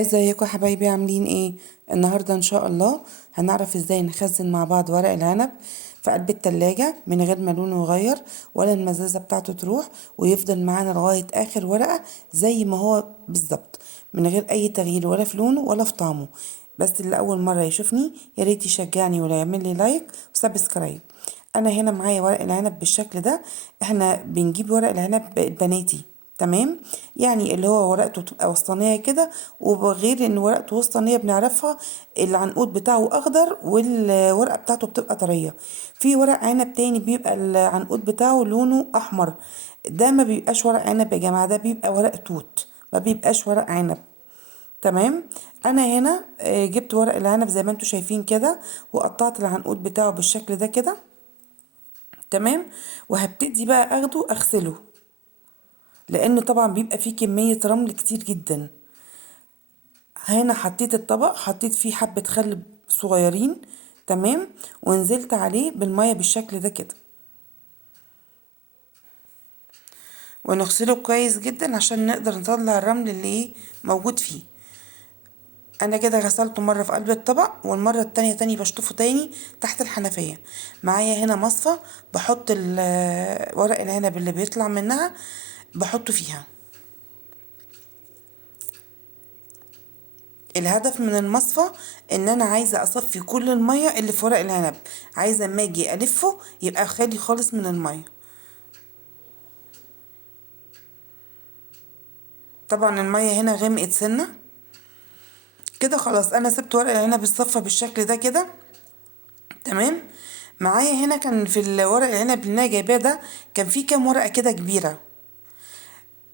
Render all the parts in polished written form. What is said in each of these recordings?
ازيكم يا حبايبي، عاملين ايه؟ النهارده ان شاء الله هنعرف ازاي نخزن مع بعض ورق العنب في قلب التلاجة من غير ما لونه يغير ولا المزازة بتاعته تروح، ويفضل معانا لغاية اخر ورقة زي ما هو بالظبط، من غير اي تغيير ولا في لونه ولا في طعمه. بس اللي اول مرة يشوفني يا ريت يشجعني ولا يعمل لي لايك وسبسكرايب. انا هنا معايا ورق العنب بالشكل ده. احنا بنجيب ورق العنب البناتي، تمام؟ يعني اللي هو ورقته تبقى وسطانية كده، وغير ان ورقته وسطانية بنعرفها العنقود بتاعه اخضر والورقة بتاعته بتبقى طرية. في ورق عنب تاني بيبقى العنقود بتاعه لونه احمر، ده ما بيبقاش ورق عنب يا جماعة، ده بيبقى ورق توت، ما بيبقاش ورق عنب. تمام. انا هنا جبت ورق العنب زي ما انتوا شايفين كده، وقطعت العنقود بتاعه بالشكل ده كده. تمام. وهبتدي بقى اخده اغسله، لان طبعا بيبقى فيه كمية رمل كتير جدا. هنا حطيت الطبق، حطيت فيه حبة خل صغيرين، تمام، ونزلت عليه بالمية بالشكل ده كده، ونغسله كويس جدا عشان نقدر نطلع الرمل اللي ايه موجود فيه. انا كده غسلته مرة في قلب الطبق، والمرة التانية تاني بشطفه تاني تحت الحنفية. معايا هنا مصفى، بحط ورق العنب اللي بيطلع منها بحطه فيها. الهدف من المصفى ان انا عايزه اصفي كل الميه اللي في ورق العنب، عايزه اما اجي الفه يبقى خالي خالص من الميه. طبعا الميه هنا غمقت سنه كده. خلاص انا سبت ورق العنب الصفى بالشكل ده كده، تمام. معايا هنا كان في الورق العنب اللي انا جايباه ده كان في كام ورقه كده كبيره،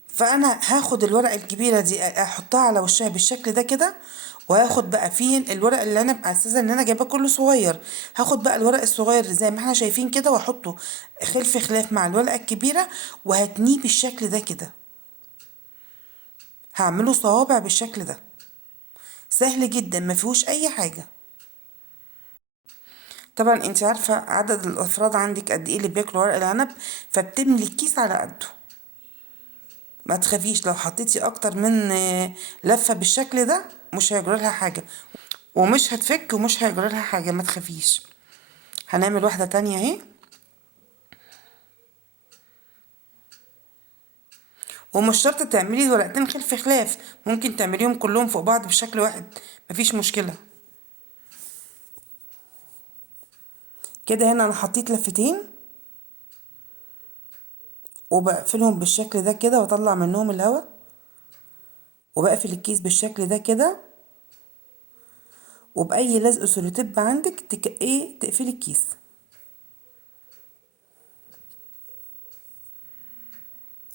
فانا هاخد الورقه الكبيره دي احطها على وشها بالشكل ده كده، وهاخد بقى فين الورق اللي انا اساسا ان انا جايباه كله صغير، هاخد بقى الورق الصغير زي ما احنا شايفين كده واحطه خلف خلاف مع الورقه الكبيره، وهتنيه بالشكل ده كده. هعمله صوابع بالشكل ده، سهل جدا ما فيهوش اي حاجه. طبعا انت عارفه عدد الافراد عندك قد ايه اللي بياكلوا ورق العنب، فبتملي الكيس على قده. ما تخافيش لو حطيتي اكتر من لفه بالشكل ده مش هيجرى لها حاجه، ومش هتفك ومش هيجرى لها حاجه، ما تخافيش. هنعمل واحده تانية اهي، ومش شرط تعملي ورقتين خلف خلاف، ممكن تعمليهم كلهم فوق بعض بشكل واحد، مفيش مشكله. كده هنا انا حطيت لفتين، وبقفلهم بالشكل ده كده واطلع منهم الهواء، وبقفل الكيس بالشكل ده كده، وبأي لزق سولوتيب عندك ايه تقفلي الكيس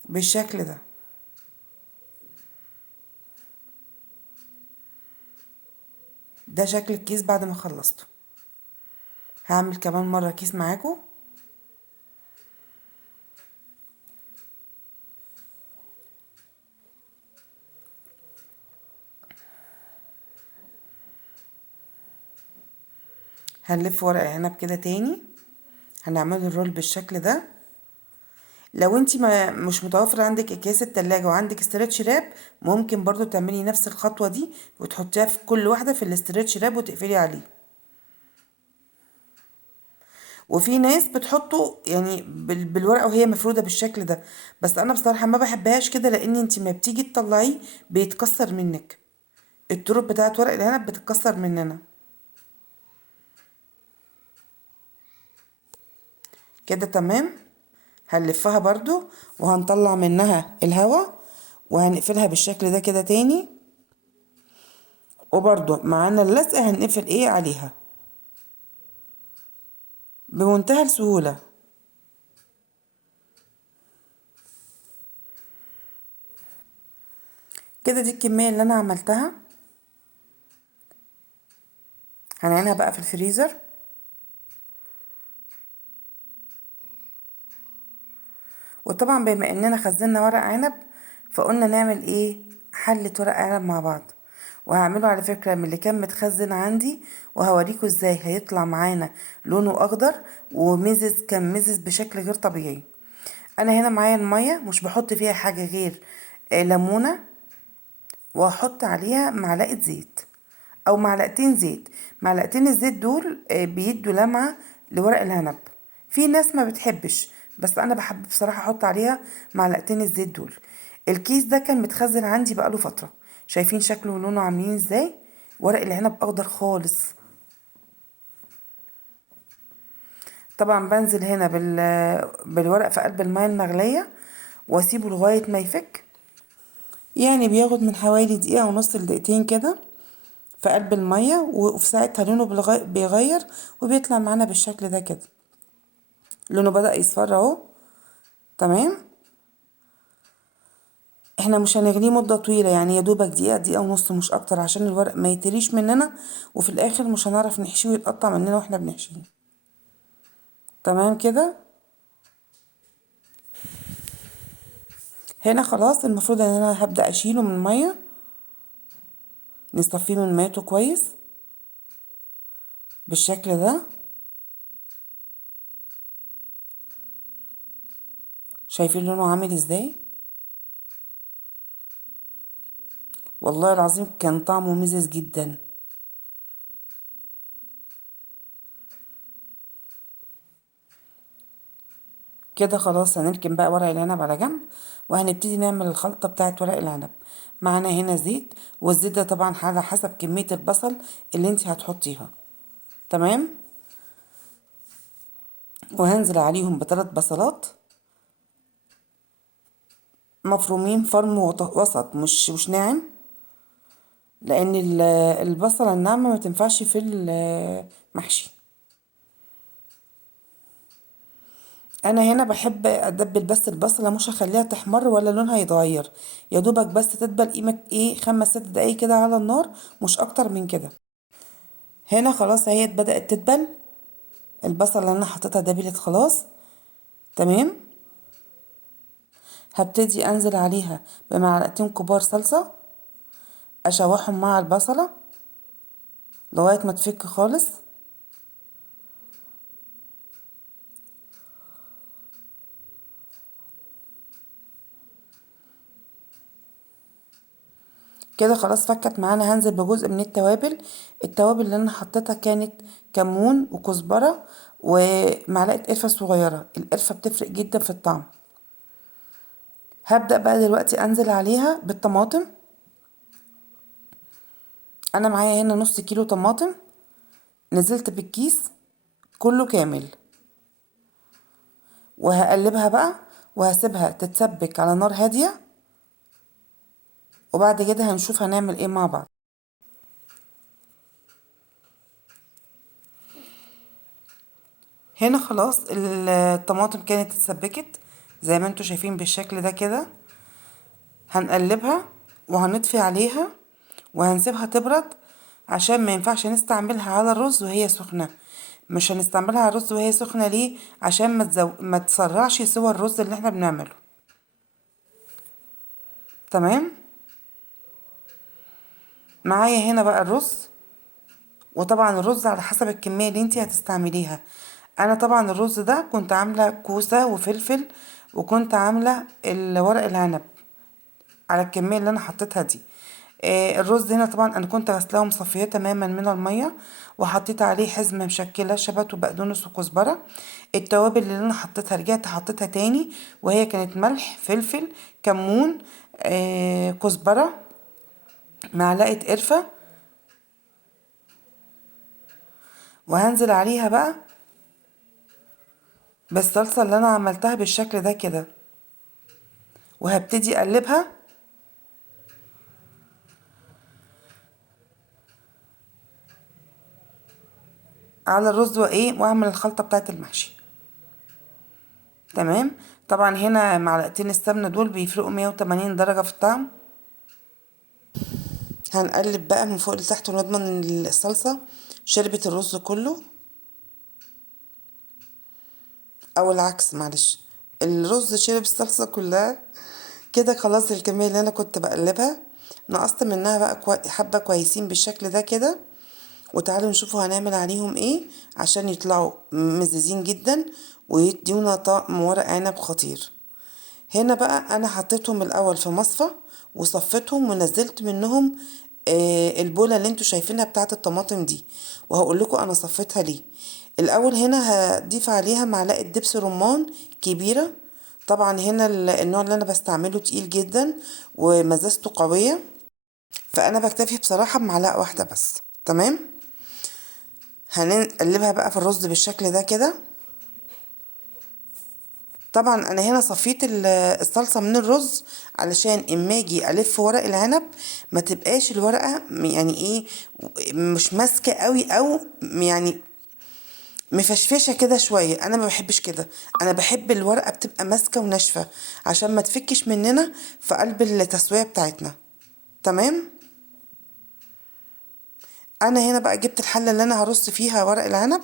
بالشكل ده. ده شكل الكيس بعد ما خلصته. هعمل كمان مرة كيس معاكم. هنلف ورق عنب كده تاني، هنعمل الرول بالشكل ده. لو انتي ما مش متوفر عندك اكياس التلاجة وعندك استرتش راب، ممكن برضو تعملي نفس الخطوة دي وتحطيها في كل واحدة في الاسترتش راب وتقفلي عليه. وفي ناس بتحطه يعني بالورقة وهي مفرودة بالشكل ده، بس انا بصراحة ما بحبهاش كده، لان انتي ما بتيجي تطلعيه بيتكسر منك، الطرق بتاعت ورق العنب بتتكسر مننا. كده تمام. هنلفها برضو وهنطلع منها الهواء، وهنقفلها بالشكل ده كده تاني، وبرضو معانا اللزق هنقفل ايه عليها بمنتهى السهولة. كده دي الكمية اللي انا عملتها، هنعينها بقى في الفريزر. وطبعا بما اننا خزنا ورق عنب، فقلنا نعمل ايه حلة ورق عنب مع بعض، وهعمله على فكرة من اللي كان متخزن عندي، وهوريكم ازاي هيطلع معانا لونه اخضر ومزز، كان مزز بشكل غير طبيعي. انا هنا معايا المية مش بحط فيها حاجة غير ليمونة وهحط عليها معلقة زيت او معلقتين زيت. معلقتين الزيت دول بيدوا لمعة لورق العنب. في ناس ما بتحبش، بس انا بحب بصراحة احط عليها معلقتين الزيت دول. الكيس ده كان متخزن عندي بقاله فترة. شايفين شكله ولونه عاملين ازاي؟ ورق العنب اخضر خالص. طبعا بنزل هنا بالورق في قلب الماء المغلية واسيبه لغاية ما يفك. يعني بياخد من حوالي دقيقة ونص لدقيقتين كده في قلب المية، وفي ساعتها لونه بيغير وبيطلع معانا بالشكل ده كده. لونه بدأ يصفر اهو. تمام. احنا مش هنغليه مدة طويلة، يعني يا دوبك دقيقة دقيقة ونص مش اكتر، عشان الورق ما يتريش مننا وفي الاخر مش هنعرف نحشيه ويتقطع مننا واحنا بنحشيه. تمام كده. هنا خلاص المفروض ان انا هبدأ اشيله من المية، نصفيه من ميته كويس بالشكل ده. شايفين لونه عامل ازاي؟ والله العظيم كان طعمه مزز جدا. كده خلاص هنركن بقى ورق العنب على جنب، وهنبتدي نعمل الخلطة بتاعت ورق العنب. معانا هنا زيت، والزيت ده طبعا على حسب كمية البصل اللي انت هتحطيها. تمام. وهنزل عليهم بثلاث بصلات مفرومين فرم وسط، مش ناعم، لان البصلة الناعمة ما تنفعش في المحشي. انا هنا بحب ادبل بس البصله، مش هخليها تحمر ولا لونها يتغير، يا دوبك بس تدبل قيمه ايه 5 6 دقايق كده على النار، مش اكتر من كده. هنا خلاص اهي بدات تدبل. البصله اللي انا حطيتها دبلت خلاص. تمام. هبتدي انزل عليها بمعلقتين كبار صلصه، اشوحهم مع البصله لغايه ما تفك خالص. كده خلاص فكت معانا. هنزل بجزء من التوابل. التوابل اللي انا حطيتها كانت كمون وكزبرة ومعلقة قرفة صغيرة. القرفة بتفرق جدا في الطعم. هبدأ بقى دلوقتي انزل عليها بالطماطم. انا معايا هنا نص كيلو طماطم، نزلت بالكيس كله كامل. وهقلبها بقى وهسيبها تتسبك على نار هادية، وبعد كده هنشوف هنعمل ايه مع بعض. هنا خلاص الطماطم كانت اتسبكت زي ما انتوا شايفين بالشكل ده كده. هنقلبها وهنطفي عليها وهنسيبها تبرد، عشان ما ينفعش نستعملها على الرز وهي سخنة. مش هنستعملها على الرز وهي سخنة ليه؟ عشان ما تسرعش سوى الرز اللي احنا بنعمله. تمام. معايا هنا بقى الرز. وطبعا الرز على حسب الكمية اللي انتي هتستعمليها. انا طبعا الرز ده كنت عاملة كوسة وفلفل، وكنت عاملة ورق العنب على الكمية اللي انا حطيتها دي. الرز هنا طبعا انا كنت غسلاه ومصفيه تماما من المية، وحطيت عليه حزمة مشكلة شبت وبقدونس وكزبرة. التوابل اللي انا حطيتها رجعت حطيتها تاني، وهي كانت ملح فلفل كمون كزبرة معلقة قرفة. وهنزل عليها بقى بالصلصة اللي انا عملتها بالشكل ده كده، وهبتدي اقلبها على الرز واعمل الخلطة بتاعت المحشي. تمام. طبعا هنا معلقتين السمنة دول بيفرقوا 180 درجة في الطعم. هنقلب بقى من فوق لتحت ونضمن ان الصلصة شربت الرز كله، او العكس معلش، الرز شرب الصلصة كلها. كده خلاص الكمية اللي انا كنت بقلبها نقصت منها بقى حبة كويسين بالشكل ده كده. وتعالوا نشوفوا هنعمل عليهم ايه عشان يطلعوا مززين جدا ويديونا طعم ورق عنب خطير. هنا بقى انا حطيتهم الاول في مصفى وصفيتهم ونزلت منهم البولة اللي انتوا شايفينها بتاعة الطماطم دي، وهقول لكم انا صفيتها ليه. الاول هنا هضيف عليها معلقة دبس رمان كبيرة. طبعا هنا النوع اللي انا بستعمله تقيل جدا ومزازته قوية، فانا بكتفي بصراحة بمعلقة واحدة بس. تمام. هنقلبها بقى في الرز بالشكل ده كده. طبعا انا هنا صفيت الصلصه من الرز علشان اما اجي الف ورق العنب ما تبقاش الورقه يعني ايه، مش ماسكه قوي او يعني مفشفشه كده شويه. انا ما بحبش كده، انا بحب الورقه بتبقى ماسكه وناشفه عشان ما تفكش مننا في قلب التسويه بتاعتنا. تمام. انا هنا بقى جبت الحله اللي انا هرص فيها ورق العنب،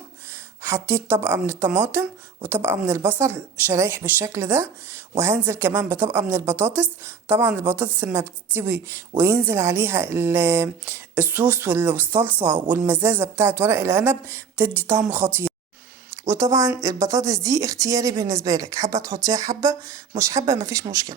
حطيت طبقه من الطماطم وطبقه من البصل شرايح بالشكل ده، وهنزل كمان بطبقه من البطاطس. طبعا البطاطس لما بتستوي وينزل عليها الصوص والصلصه والمزازه بتاعت ورق العنب بتدي طعم خطير. وطبعا البطاطس دي اختياري بالنسبه لك، حابه تحطيها حبه، مش حابه مفيش مشكله.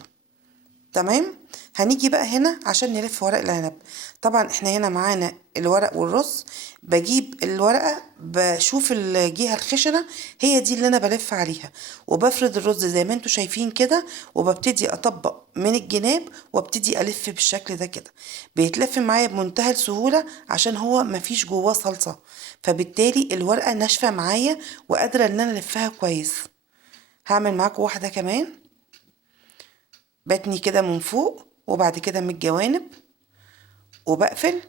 تمام. هنيجي بقى هنا عشان نلف ورق العنب. طبعا احنا هنا معانا الورق والرز. بجيب الورقة بشوف الجهة الخشنة، هي دي اللي انا بلف عليها، وبفرد الرز زي ما انتوا شايفين كده، وببتدي اطبق من الجناب وابتدي الف بالشكل ده كده. بيتلف معايا بمنتهى السهولة عشان هو مفيش جواه صلصة، فبالتالي الورقة ناشفة معايا وقادرة ان انا الفها كويس. هعمل معاكم واحدة كمان. بتني كده من فوق وبعد كده من الجوانب، وبقفل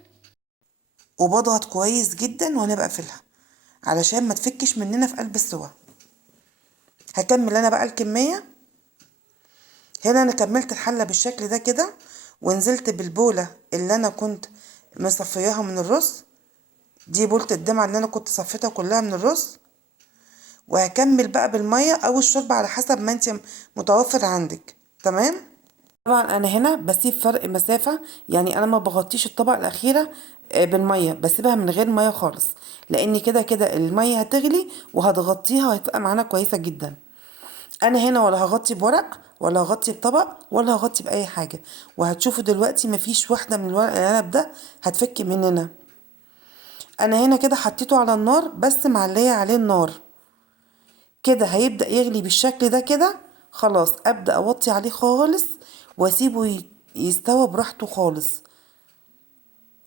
وبضغط كويس جدا وانا بقفلها علشان ما تفكش مننا في قلب السوا. هكمل انا بقى الكمية. هنا انا كملت الحلة بالشكل ده كده، ونزلت بالبولة اللي انا كنت مصفياها من الرز. دي بولة الدمعة اللي انا كنت صفيتها كلها من الرز. وهكمل بقى بالمية او الشوربة على حسب ما انت متوفر عندك. تمام. طبعا انا هنا بسيب فرق مسافة، يعني انا ما بغطيش الطبقة الاخيرة بالمية، بسيبها من غير مية خالص، لان كده كده المية هتغلي وهتغطيها وهتبقى معانا كويسة جدا. انا هنا ولا هغطي بورق ولا هغطي بطبق ولا هغطي باي حاجة، وهتشوفوا دلوقتي مفيش واحدة من الورق العنب ده هتفك مننا. انا هنا كده حطيته على النار بس معلية عليه النار كده، هيبدأ يغلي بالشكل ده كده. خلاص ابدأ اوطي عليه خالص واسيبه يستوى براحته خالص.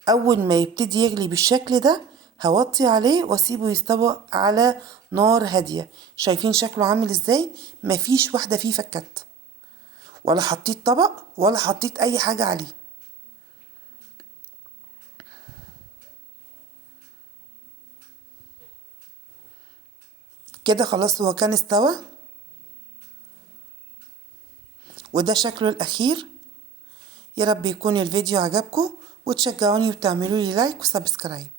اول ما يبتدي يغلي بالشكل ده هوطي عليه واسيبه يستوى على نار هادية. شايفين شكله عامل ازاي؟ مفيش واحدة فيه فكت، ولا حطيت طبق ولا حطيت اي حاجة عليه. كده خلاص هو كان استوى، وده شكله الاخير. يا رب يكون الفيديو عجبكم وتشجعوني وتعملوا لي لايك وسبسكرايب.